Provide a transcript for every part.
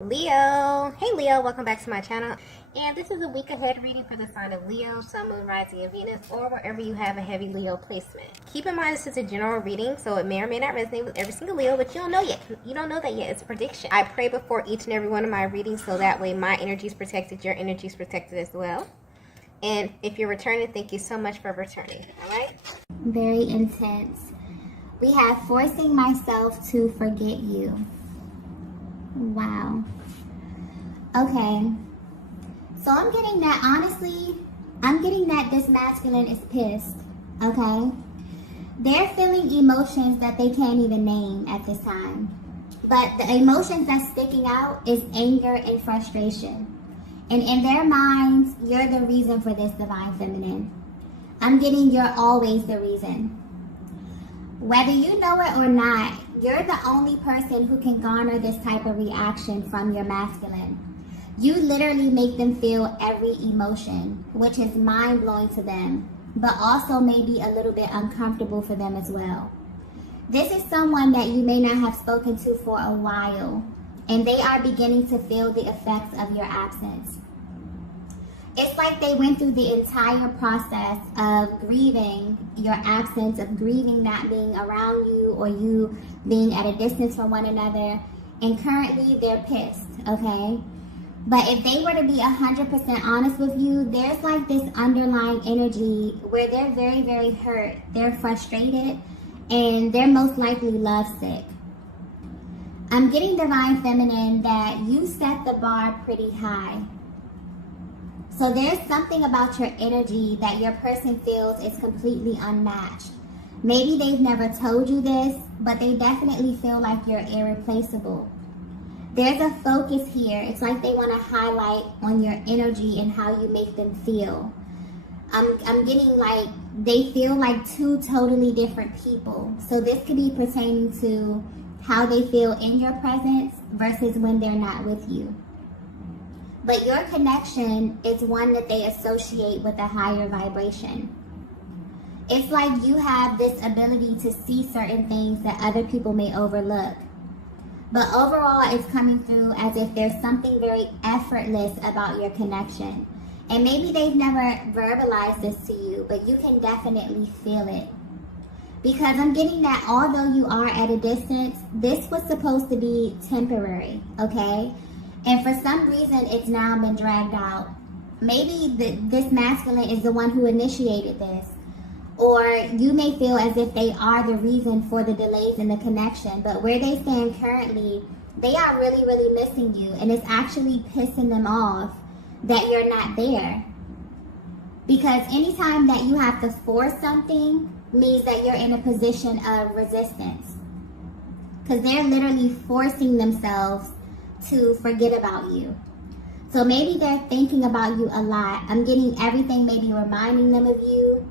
Leo. Hey Leo, welcome back to my channel. And this is a week ahead reading for the sign of Leo, Sun, Moon, Rising, and Venus, or wherever you have a heavy Leo placement. Keep in mind this is a general reading, so it may or may not resonate with every single Leo, but you don't know yet. You don't know that yet. It's a prediction. I pray before each and every one of my readings, so that way my energy is protected, your energy is protected as well. And if you're returning, thank you so much for returning. All right? Very intense. We have forcing myself to forget you. Wow. Okay. So I'm getting that, honestly, I'm getting that this masculine is pissed. Okay? They're feeling emotions that they can't even name at this time. But the emotions that's sticking out is anger and frustration. And in their minds, you're the reason for this, Divine Feminine. I'm getting you're always the reason. Whether you know it or not, you're the only person who can garner this type of reaction from your masculine. You literally make them feel every emotion, which is mind-blowing to them, but also maybe a little bit uncomfortable for them as well. This is someone that you may not have spoken to for a while, and they are beginning to feel the effects of your absence. It's like they went through the entire process of grieving your absence, of grieving not being around you or you being at a distance from one another. And currently they're pissed, okay? But if they were to be 100% honest with you, there's like this underlying energy where they're very, very hurt. They're frustrated and they're most likely lovesick. I'm getting, Divine Feminine, that you set the bar pretty high. So there's something about your energy that your person feels is completely unmatched. Maybe they've never told you this, but they definitely feel like you're irreplaceable. There's a focus here. It's like they want to highlight on your energy and how you make them feel. I'm getting like they feel like two totally different people. So this could be pertaining to how they feel in your presence versus when they're not with you. But your connection is one that they associate with a higher vibration. It's like you have this ability to see certain things that other people may overlook. But overall, it's coming through as if there's something very effortless about your connection. And maybe they've never verbalized this to you, but you can definitely feel it. Because I'm getting that although you are at a distance, this was supposed to be temporary, okay? And for some reason, it's now been dragged out. Maybe this masculine is the one who initiated this. Or you may feel as if they are the reason for the delays in the connection. But where they stand currently, they are really, really missing you. And it's actually pissing them off that you're not there. Because anytime that you have to force something means that you're in a position of resistance. Because they're literally forcing themselves to forget about you. So maybe they're thinking about you a lot. I'm getting everything maybe reminding them of you.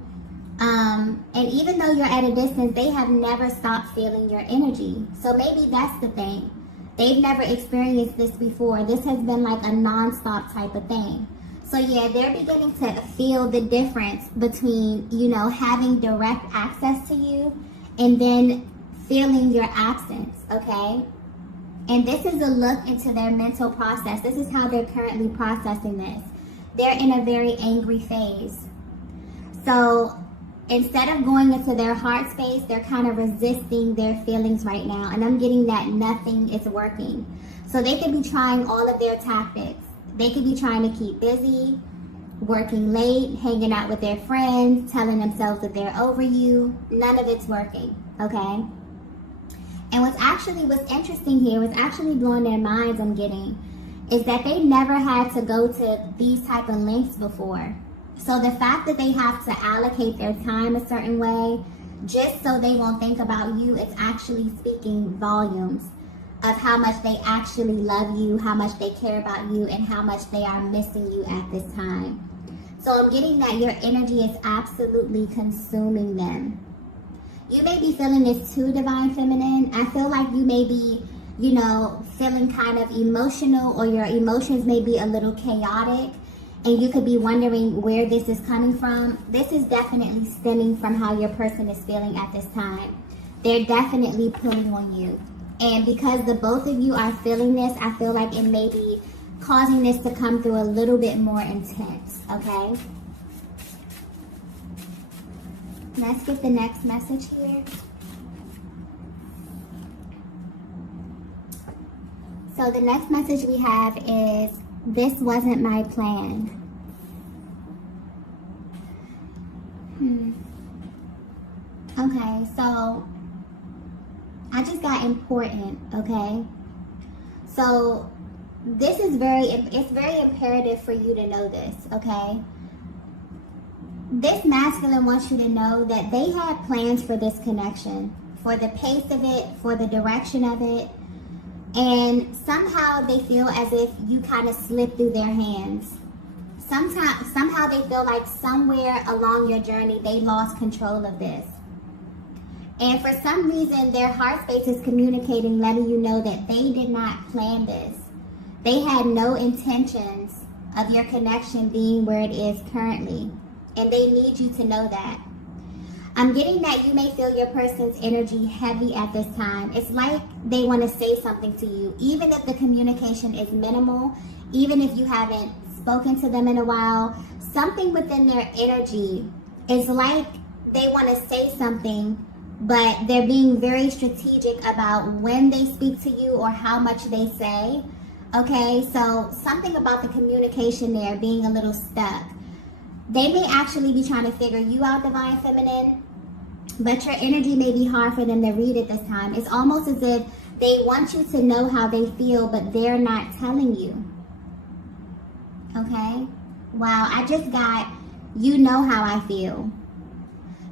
And even though you're at a distance, they have never stopped feeling your energy. So maybe that's the thing. They've never experienced this before. This has been like a non-stop type of thing. So yeah, they're beginning to feel the difference between, you know, having direct access to you and then feeling your absence, okay? And this is a look into their mental process. This is how they're currently processing this. They're in a very angry phase. So instead of going into their heart space, they're kind of resisting their feelings right now. And I'm getting that nothing is working. So they could be trying all of their tactics. They could be trying to keep busy, working late, hanging out with their friends, telling themselves that they're over you. None of it's working, okay? And what's interesting here, what's actually blowing their minds, I'm getting, is that they never had to go to these type of lengths before. So the fact that they have to allocate their time a certain way, just so they won't think about you, it's actually speaking volumes of how much they actually love you, how much they care about you, and how much they are missing you at this time. So I'm getting that your energy is absolutely consuming them. You may be feeling this too, Divine Feminine. I feel like you may be, you know, feeling kind of emotional, or your emotions may be a little chaotic, and you could be wondering where this is coming from. This is definitely stemming from how your person is feeling at this time. They're definitely pulling on you. And because the both of you are feeling this, I feel like it may be causing this to come through a little bit more intense, okay? Let's get the next message here. So the next message we have is, this wasn't my plan. Okay, so I just got important, okay? So this is it's very imperative for you to know this, okay? This masculine wants you to know that they had plans for this connection, for the pace of it, for the direction of it, and somehow they feel as if you kind of slipped through their hands. Somehow they feel like somewhere along your journey they lost control of this. And for some reason, their heart space is communicating, letting you know that they did not plan this. They had no intentions of your connection being where it is currently. And they need you to know that. I'm getting that you may feel your person's energy heavy at this time. It's like they want to say something to you. Even if the communication is minimal, even if you haven't spoken to them in a while, something within their energy is like they want to say something, but they're being very strategic about when they speak to you or how much they say. Okay, so something about the communication there being a little stuck. They may actually be trying to figure you out, Divine Feminine, but your energy may be hard for them to read at this time. It's almost as if they want you to know how they feel, but they're not telling you. Okay? Wow, I just got, you know how I feel.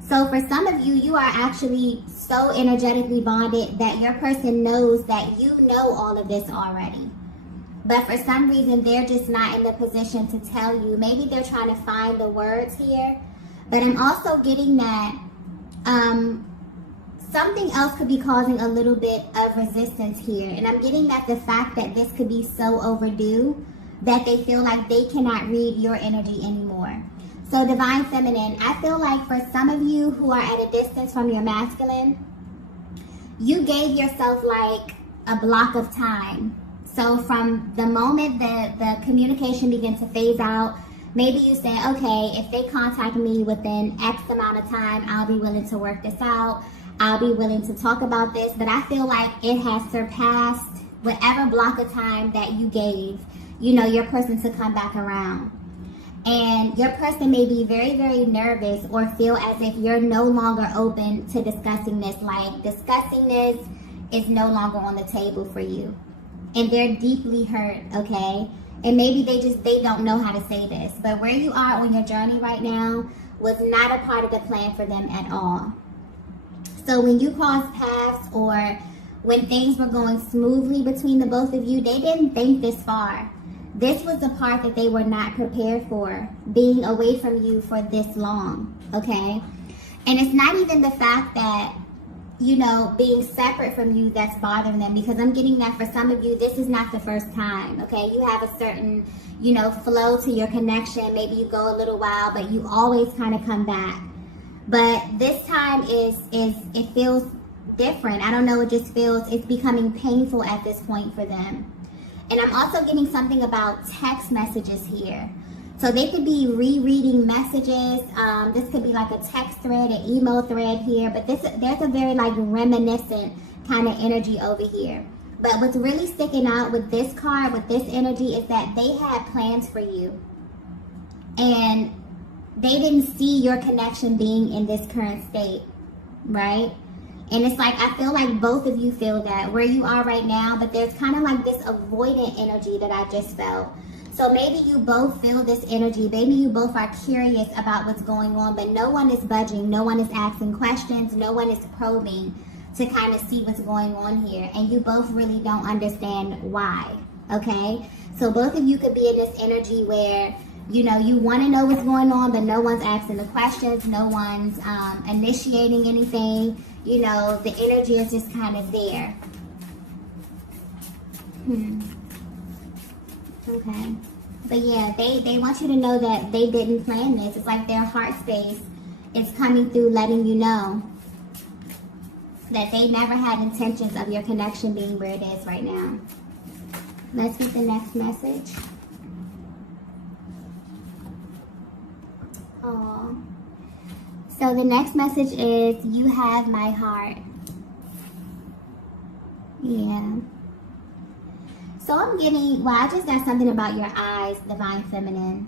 So for some of you, you are actually so energetically bonded that your person knows that you know all of this already. But for some reason, they're just not in the position to tell you. Maybe they're trying to find the words here. But I'm also getting that something else could be causing a little bit of resistance here. And I'm getting that the fact that this could be so overdue that they feel like they cannot read your energy anymore. So Divine Feminine, I feel like for some of you who are at a distance from your masculine, you gave yourself like a block of time. So from the moment that the communication begins to phase out, maybe you say, okay, if they contact me within X amount of time, I'll be willing to work this out. I'll be willing to talk about this. But I feel like it has surpassed whatever block of time that you gave, you know, your person to come back around. And your person may be very, very nervous or feel as if you're no longer open to discussing this. Like discussing this is no longer on the table for you. And they're deeply hurt, okay? And maybe they don't know how to say this. But where you are on your journey right now was not a part of the plan for them at all. So when you crossed paths or when things were going smoothly between the both of you, they didn't think this far. This was the part that they were not prepared for, being away from you for this long, okay? And it's not even the fact that, you know, being separate from you that's bothering them, because I'm getting that for some of you, this is not the first time, okay? You have a certain, you know, flow to your connection. Maybe you go a little while, but you always kind of come back. But this time it feels different. I don't know, it just feels, it's becoming painful at this point for them. And I'm also getting something about text messages here. So they could be rereading messages. This could be like a text thread, an email thread here. But there's a very like reminiscent kind of energy over here. But what's really sticking out with this card, with this energy, is that they had plans for you. And they didn't see your connection being in this current state, right? And it's like, I feel like both of you feel that where you are right now, but there's kind of like this avoidant energy that I just felt. So maybe you both feel this energy. Maybe you both are curious about what's going on, but no one is budging. No one is asking questions. No one is probing to kind of see what's going on here. And you both really don't understand why, okay? So both of you could be in this energy where, you know, you want to know what's going on, but no one's asking the questions. No one's initiating anything. You know, the energy is just kind of there. Okay. But yeah, they want you to know that they didn't plan this. It's like their heart space is coming through letting you know. that they never had intentions of your connection being where it is right now. Let's get the next message. Oh. So the next message is, you have my heart. Yeah. So I'm getting, well, I just got something about your eyes, Divine Feminine.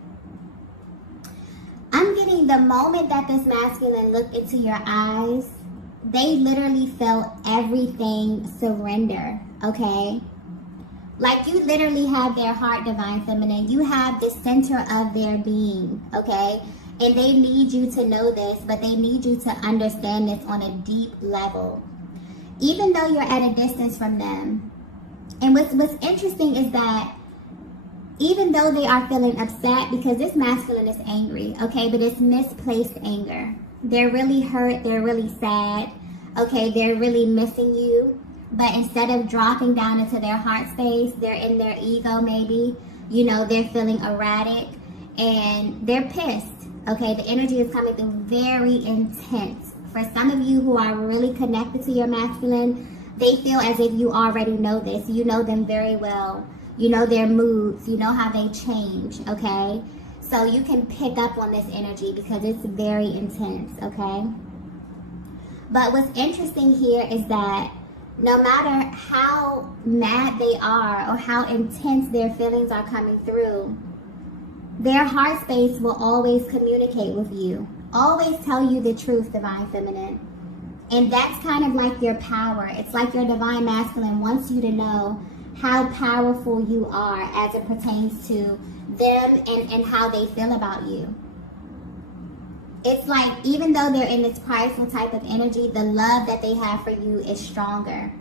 I'm getting the moment that this masculine looked into your eyes, they literally felt everything surrender, okay? Like you literally have their heart, Divine Feminine. You have the center of their being, okay? And they need you to know this, but they need you to understand this on a deep level. Even though you're at a distance from them. And what's interesting is that even though they are feeling upset, because this masculine is angry, okay? But it's misplaced anger. They're really hurt. They're really sad, okay? They're really missing you. But instead of dropping down into their heart space, they're in their ego maybe. You know, they're feeling erratic and they're pissed. Okay, the energy is coming through very intense. For some of you who are really connected to your masculine, they feel as if you already know this. You know them very well. You know their moods. You know how they change, okay? So you can pick up on this energy because it's very intense, okay? But what's interesting here is that no matter how mad they are or how intense their feelings are coming through, their heart space will always communicate with you. Always tell you the truth, Divine Feminine. And that's kind of like your power. It's like your Divine Masculine wants you to know how powerful you are as it pertains to them and how they feel about you. It's like even though they're in this prideful type of energy, the love that they have for you is stronger.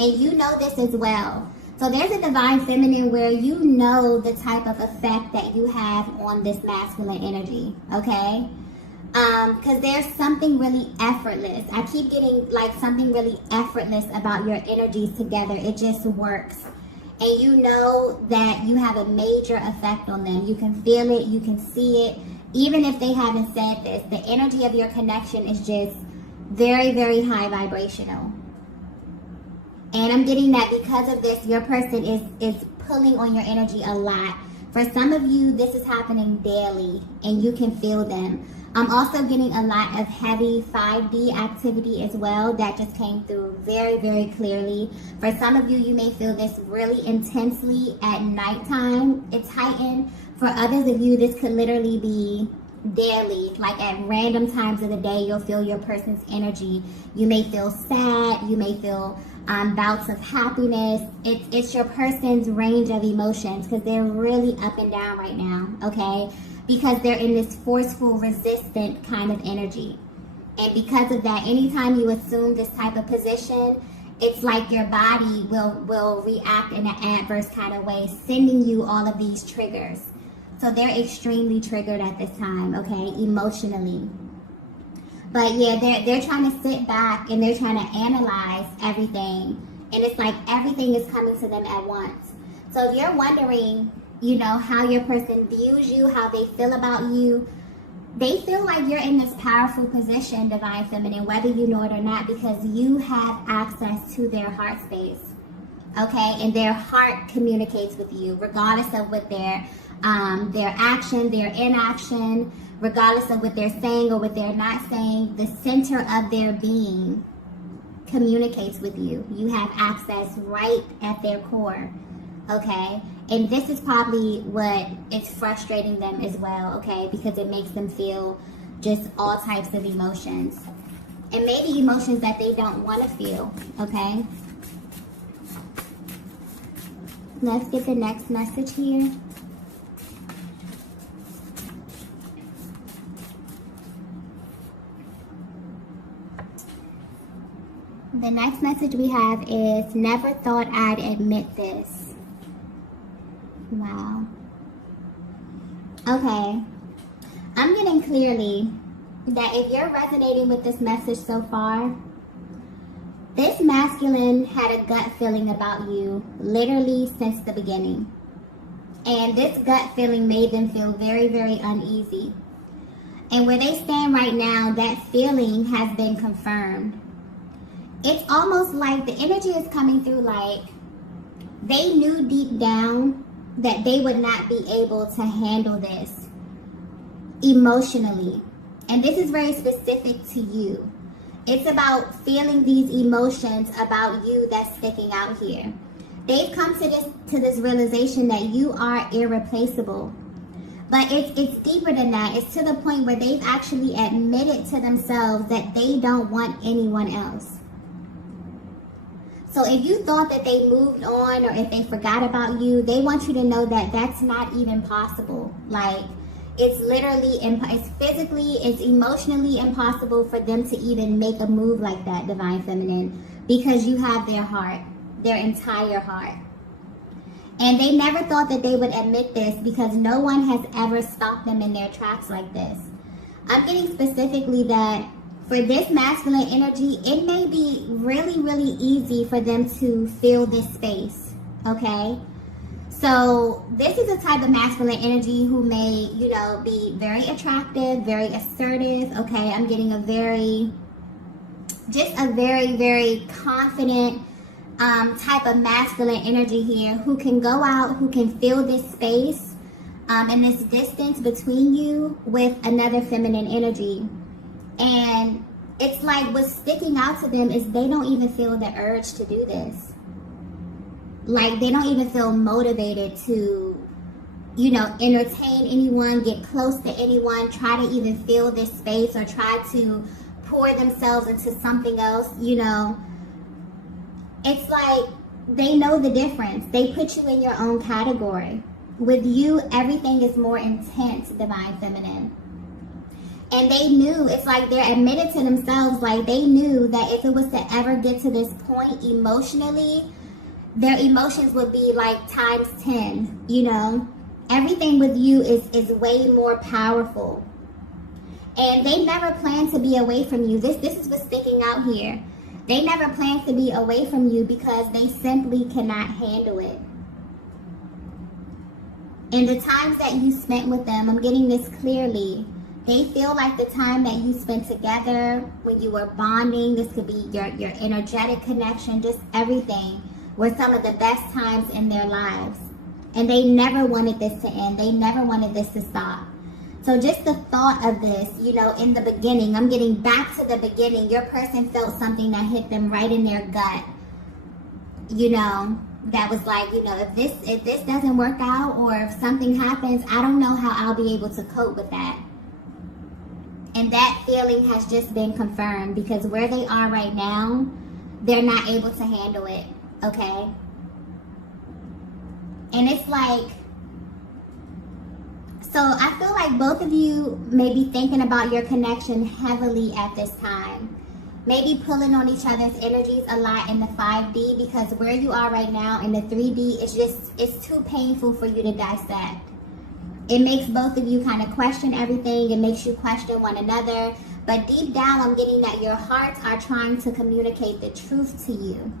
And you know this as well. So there's a Divine Feminine where you know the type of effect that you have on this masculine energy, okay? Because there's something really effortless. I keep getting like something really effortless about your energies together. It just works. And you know that you have a major effect on them. You can feel it. You can see it. Even if they haven't said this, the energy of your connection is just very, very high vibrational. And I'm getting that because of this, your person is pulling on your energy a lot. For some of you, this is happening daily and you can feel them. I'm also getting a lot of heavy 5D activity as well that just came through very, very clearly. For some of you, you may feel this really intensely at nighttime. It's heightened. For others of you, this could literally be daily, like at random times of the day, you'll feel your person's energy. You may feel sad. You may feel bouts of happiness. It's your person's range of emotions because they're really up and down right now, okay? Because they're in this forceful, resistant kind of energy. And because of that, anytime you assume this type of position, it's like your body will react in an adverse kind of way, sending you all of these triggers. So they're extremely triggered at this time, okay, emotionally. But yeah, they're trying to sit back and they're trying to analyze everything. And it's like everything is coming to them at once. So if you're wondering, you know, how your person views you, how they feel about you, they feel like you're in this powerful position, Divine Feminine, whether you know it or not, because you have access to their heart space, okay? And their heart communicates with you, regardless of what their action, their inaction, regardless of what they're saying or what they're not saying, the center of their being communicates with you. You have access right at their core, okay? And this is probably what is frustrating them as well, okay? Because it makes them feel just all types of emotions. And maybe emotions that they don't want to feel, okay? Let's get the next message here. The next message we have is, never thought I'd admit this. Wow. Okay. I'm getting clearly that if you're resonating with this message so far, this masculine had a gut feeling about you literally since the beginning. And this gut feeling made them feel very, very uneasy. And where they stand right now, that feeling has been confirmed. it's almost like the energy is coming through like they knew deep down that they would not be able to handle this emotionally. And this is very specific to you. It's about feeling these emotions about you that's sticking out here. They've come to this realization that you are irreplaceable. But it's deeper than that. It's to the point where they've actually admitted to themselves that they don't want anyone else. So if you thought that they moved on or if they forgot about you, they want you to know that that's not even possible. Like, it's literally, it's physically, it's emotionally impossible for them to even make a move like that, Divine Feminine, because you have their heart, their entire heart. And they never thought that they would admit this because no one has ever stopped them in their tracks like this. I'm getting specifically that for this masculine energy, it may be really, really easy for them to fill this space, okay? So this is a type of masculine energy who may, you know, be very attractive, very assertive, okay? I'm getting a very, very confident type of masculine energy here who can go out, who can fill this space and this distance between you with another feminine energy. And it's like what's sticking out to them is they don't even feel the urge to do this. Like they don't even feel motivated to, you know, entertain anyone, get close to anyone, try to even fill this space or try to pour themselves into something else, you know. It's like they know the difference. They put you in your own category. With you, everything is more intense, Divine Feminine. And they knew, it's like they're admitted to themselves, like they knew that if it was to ever get to this point emotionally, their emotions would be like times 10, you know. Everything with you is way more powerful. And they never planned to be away from you. This is what's sticking out here. They never planned to be away from you because they simply cannot handle it. And the times that you spent with them, I'm getting this clearly. They feel like the time that you spent together, when you were bonding, this could be your energetic connection, just everything, were some of the best times in their lives. And they never wanted this to end. They never wanted this to stop. So just the thought of this, you know, in the beginning, I'm getting back to the beginning. Your person felt something that hit them right in their gut. You know, that was like, you know, if this doesn't work out or if something happens, I don't know how I'll be able to cope with that. And that feeling has just been confirmed because where they are right now, they're not able to handle it, okay? And it's like, so I feel like both of you may be thinking about your connection heavily at this time. Maybe pulling on each other's energies a lot in the 5D because where you are right now in the 3D, it's too painful for you to dissect. It makes both of you kind of question everything. It makes you question one another. But deep down, I'm getting that your hearts are trying to communicate the truth to you.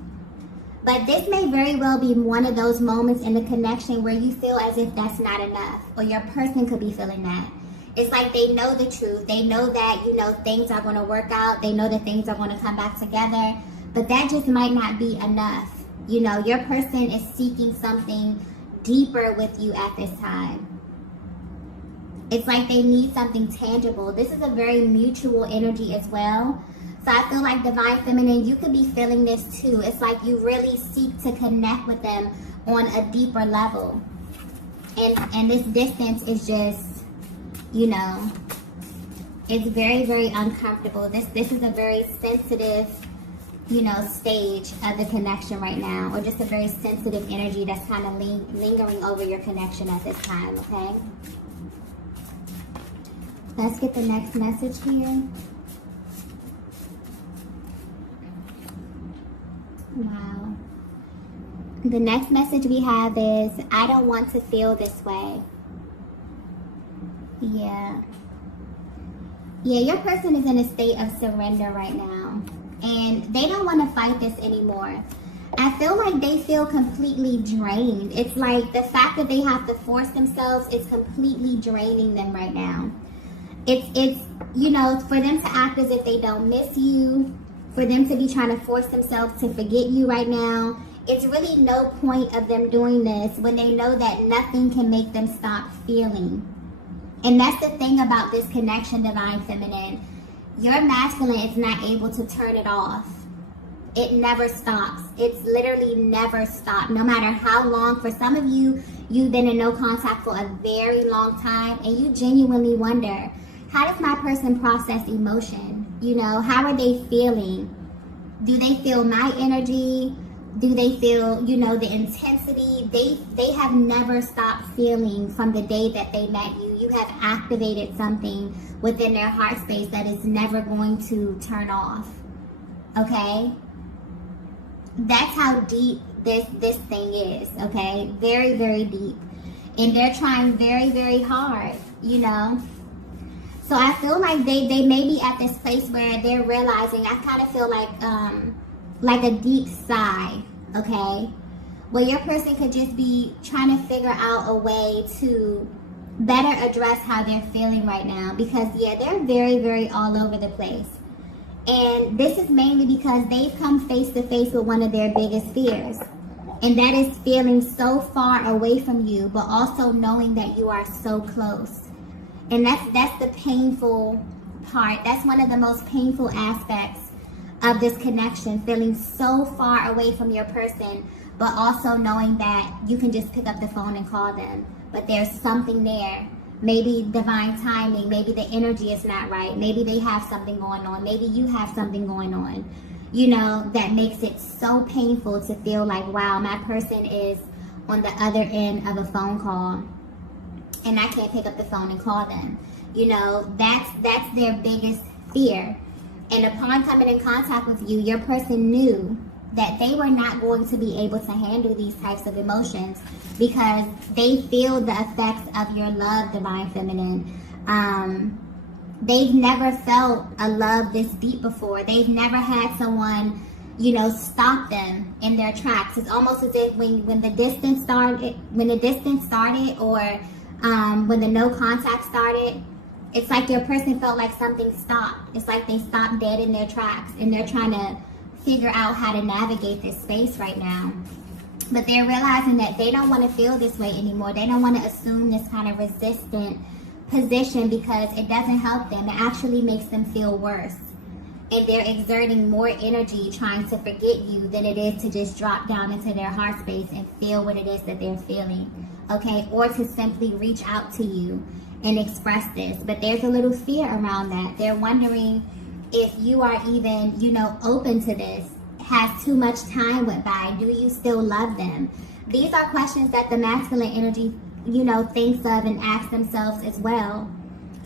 But this may very well be one of those moments in the connection where you feel as if that's not enough. Or your person could be feeling that. It's like they know the truth. They know that, you know, things are going to work out. They know that things are going to come back together. But that just might not be enough. You know, your person is seeking something deeper with you at this time. It's like they need something tangible. This is a very mutual energy as well. So I feel like Divine Feminine, you could be feeling this too. It's like you really seek to connect with them on a deeper level. And this distance is just, you know, it's very, very uncomfortable. This is a very sensitive, you know, stage of the connection right now. Or just a very sensitive energy that's kind of lingering over your connection at this time, okay? Let's get the next message here. Wow. The next message we have is, I don't want to feel this way. Yeah. Yeah, your person is in a state of surrender right now. And they don't want to fight this anymore. I feel like they feel completely drained. It's like the fact that they have to force themselves is completely draining them right now. It's you know, for them to act as if they don't miss you, for them to be trying to force themselves to forget you right now, it's really no point of them doing this when they know that nothing can make them stop feeling. And that's the thing about this connection, Divine Feminine. Your masculine is not able to turn it off. It never stops. It's literally never stopped, no matter how long. For some of you, you've been in no contact for a very long time, and you genuinely wonder, how does my person process emotion? You know, how are they feeling? Do they feel my energy? Do they feel, you know, the intensity? They have never stopped feeling from the day that they met you. You have activated something within their heart space that is never going to turn off. Okay? That's how deep this thing is, okay? Very, very deep. And they're trying very, very hard, you know? So I feel like they may be at this place where they're realizing, I kind of feel like a deep sigh, okay? Where your person could just be trying to figure out a way to better address how they're feeling right now. Because, yeah, they're very, very all over the place. And this is mainly because they've come face to face with one of their biggest fears. And that is feeling so far away from you, but also knowing that you are so close. And that's the painful part. That's one of the most painful aspects of this connection, feeling so far away from your person, but also knowing that you can just pick up the phone and call them. But there's something there. Maybe divine timing, maybe the energy is not right, maybe they have something going on, maybe you have something going on, you know, that makes it so painful to feel like, wow, my person is on the other end of a phone call and I can't pick up the phone and call them. You know, that's their biggest fear. And upon coming in contact with you, your person knew that they were not going to be able to handle these types of emotions because they feel the effects of your love, Divine Feminine. They've never felt a love this deep before. They've never had someone, you know, stop them in their tracks. It's almost as if when the distance started, or when the no contact started, it's like your person felt like something stopped. It's like they stopped dead in their tracks and they're trying to figure out how to navigate this space right now. But they're realizing that they don't want to feel this way anymore. They don't want to assume this kind of resistant position because it doesn't help them. It actually makes them feel worse. And they're exerting more energy trying to forget you than it is to just drop down into their heart space and feel what it is that they're feeling. Okay? Or to simply reach out to you and express this. But there's a little fear around that. They're wondering if you are even, you know, open to this. Has too much time went by? Do you still love them? These are questions that the masculine energy, you know, thinks of and asks themselves as well.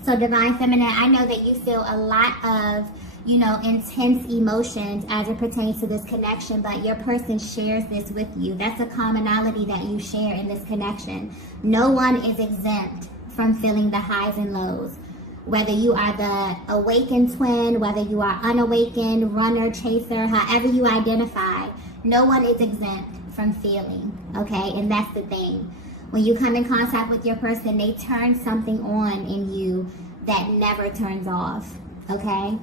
So Divine Feminine, I know that you feel a lot of, you know, intense emotions as it pertains to this connection, but your person shares this with you. That's a commonality that you share in this connection. No one is exempt from feeling the highs and lows. Whether you are the awakened twin, whether you are unawakened, runner, chaser, however you identify, no one is exempt from feeling, okay? And that's the thing. When you come in contact with your person, they turn something on in you that never turns off, okay?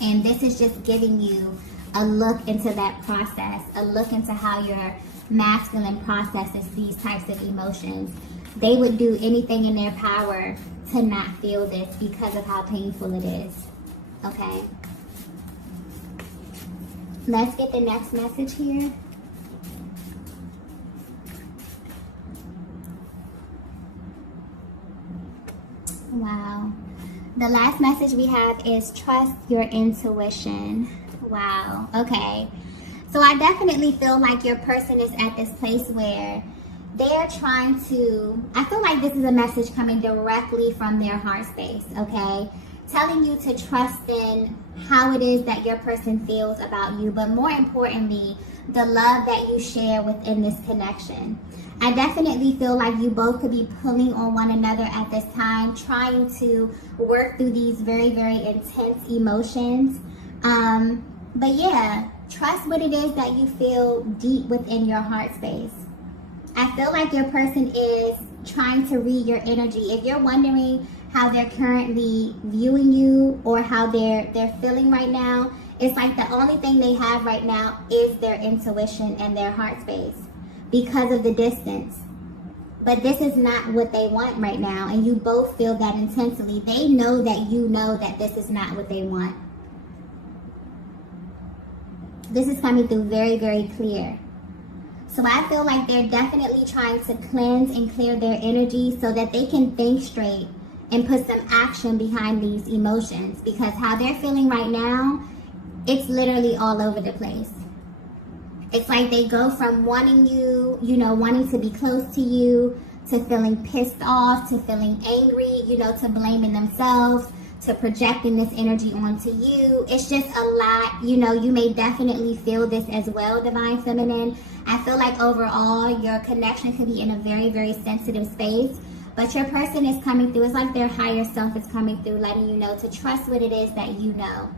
And this is just giving you a look into that process, a look into how your masculine processes these types of emotions. They would do anything in their power to not feel this because of how painful it is. Okay? Let's get the next message here. Wow. The last message we have is trust your intuition. Wow. Okay. So I definitely feel like your person is at this place where they're trying to, I feel like this is a message coming directly from their heart space, okay? Telling you to trust in how it is that your person feels about you, but more importantly, the love that you share within this connection. I definitely feel like you both could be pulling on one another at this time, trying to work through these very, very intense emotions. But yeah, trust what it is that you feel deep within your heart space. I feel like your person is trying to read your energy. If you're wondering how they're currently viewing you or how they're feeling right now, It's like the only thing they have right now is their intuition and their heart space because of the distance. But this is not what they want right now, and you both feel that intensely. They know that you know that this is not what they want. This is coming through very, very clear. So I feel like they're definitely trying to cleanse and clear their energy so that they can think straight and put some action behind these emotions, because how they're feeling right now, it's literally all over the place. It's like they go from wanting you, wanting to be close to you, to feeling pissed off, to feeling angry, to blaming themselves, to projecting this energy onto you. It's just a lot. You may definitely feel this as well, Divine Feminine. I feel like overall your connection could be in a very, very sensitive space, but your person is coming through. It's like their higher self is coming through, letting you know to trust what it is that you know.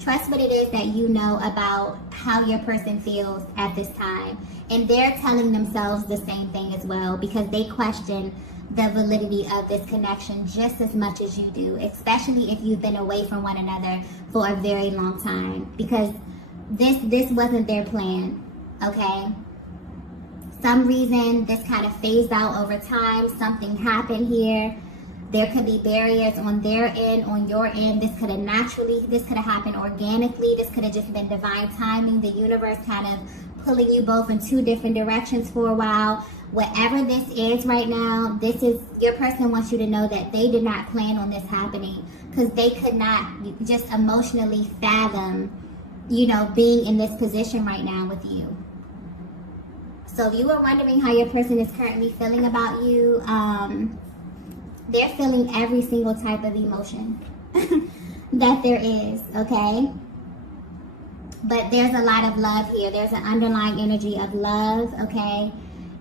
Trust what it is that you know about how your person feels at this time. And they're telling themselves the same thing as well, because they question the validity of this connection just as much as you do, especially if you've been away from one another for a very long time, because this wasn't their plan, okay? Some reason this kind of phased out over time. Something happened here. There could be barriers on their end, on your end. This could have happened organically. This could have just been divine timing. The universe kind of pulling you both in two different directions for a while. Whatever this is right now, your person wants you to know that they did not plan on this happening, because they could not just emotionally fathom, being in this position right now with you. So if you were wondering how your person is currently feeling about you, they're feeling every single type of emotion that there is, okay? But there's a lot of love here. There's an underlying energy of love, okay?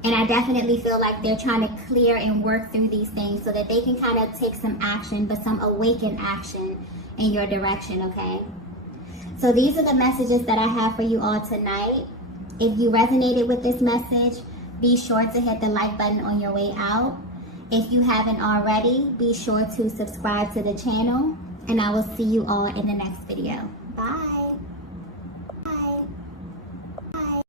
And I definitely feel like they're trying to clear and work through these things so that they can kind of take some action, but some awakened action in your direction, okay? So these are the messages that I have for you all tonight. If you resonated with this message, be sure to hit the like button on your way out. If you haven't already, be sure to subscribe to the channel, and I will see you all in the next video. Bye.